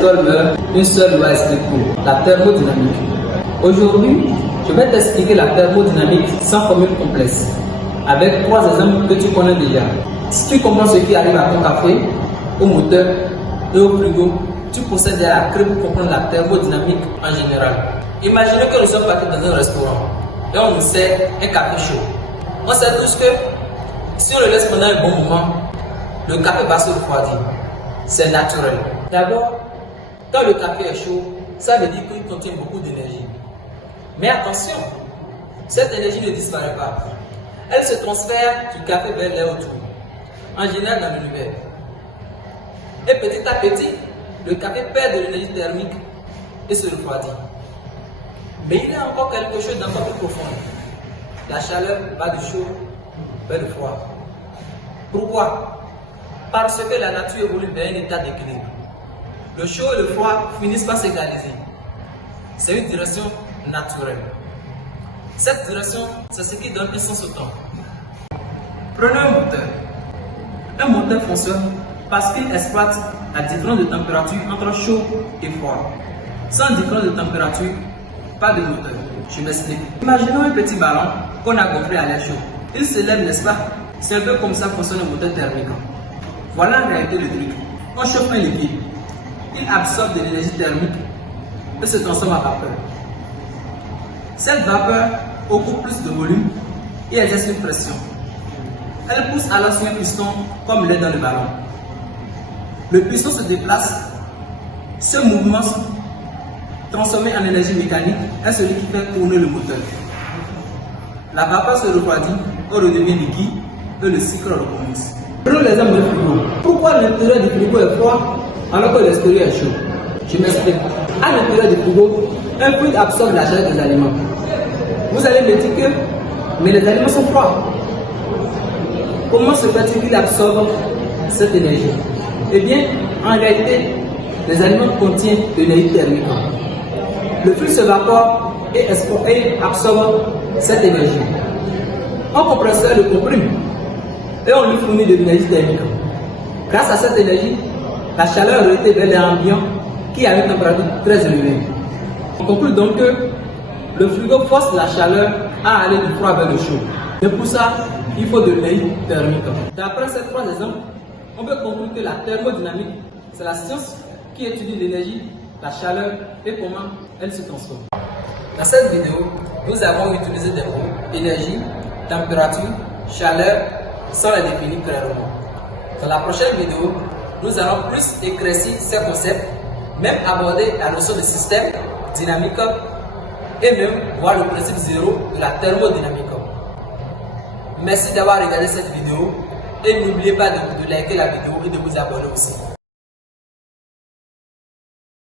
l'école meurt, une seule loi est pour la thermodynamique. Aujourd'hui, je vais t'expliquer la thermodynamique sans formule complexe, avec 3 exemples que tu connais déjà. Si tu comprends ce qui arrive à ton café, au moteur et au frigo, tu possèdes la clé pour comprendre la thermodynamique en général. Imaginez que nous sommes partis dans un restaurant et on nous sert un café chaud. On sait tous que si on le laisse pendant un bon moment, le café va se refroidir. C'est naturel. D'abord, quand le café est chaud, ça veut dire qu'il contient beaucoup d'énergie. Mais attention, cette énergie ne disparaît pas. Elle se transfère du café vers l'air autour, en général dans l'univers. Et petit à petit, le café perd de l'énergie thermique et se refroidit. Mais il y a encore quelque chose d'encore plus profond. La chaleur va du chaud vers le froid. Pourquoi? Parce que la nature évolue vers un état d'équilibre. Le chaud et le froid finissent par s'égaliser. C'est une direction naturelle. Cette direction, c'est ce qui donne un sens au temps. Prenons un moteur. Un moteur fonctionne parce qu'il exploite la différence de température entre chaud et froid. Sans différence de température, pas de moteur. Je m'explique. Imaginons un petit ballon qu'on a gonflé à l'air chaud. Il se lève, n'est-ce pas? C'est un peu comme ça fonctionne le moteur thermique. Voilà en réalité le truc. On chauffe un liquide. Il absorbe de l'énergie thermique et se transforme en vapeur. Cette vapeur occupe plus de volume et exerce une pression. Elle pousse alors sur un piston comme l'est dans le ballon. Le piston se déplace. Ce mouvement transformé en énergie mécanique est celui qui fait tourner le moteur. La vapeur se refroidit, on redevient liquide et le cycle recommence. Prenons l'exemple du frigo. Pourquoi l'intérieur du frigo est froid alors que l'extérieur est chaud? Je m'explique. À l'intérieur du frigo, un fluide absorbe la chaleur des aliments. Vous allez me dire que mais les aliments sont froids. Comment se fait-il qu'il absorbe cette énergie? Eh bien, en réalité, les aliments contiennent de l'énergie thermique. Le fluide s'évapore et absorbe cette énergie. Un compresseur le comprime et on lui fournit de l'énergie thermique. Grâce à cette énergie, la chaleur est rejetée vers l'air ambiant qui a une température très élevée. On conclut donc que le frigo force la chaleur à aller du froid vers le chaud. Et pour ça, il faut de l'énergie thermique. D'après ces 3 exemples, on peut conclure que la thermodynamique, c'est la science qui étudie l'énergie, la chaleur et comment elle se transforme. Dans cette vidéo, nous avons utilisé des mots énergie, température, chaleur, sans les définir clairement. Dans la prochaine vidéo, nous allons plus éclaircir ces concepts, même aborder la notion de système dynamique et même voir le principe zéro de la thermodynamique. Merci d'avoir regardé cette vidéo et n'oubliez pas de liker la vidéo et de vous abonner aussi.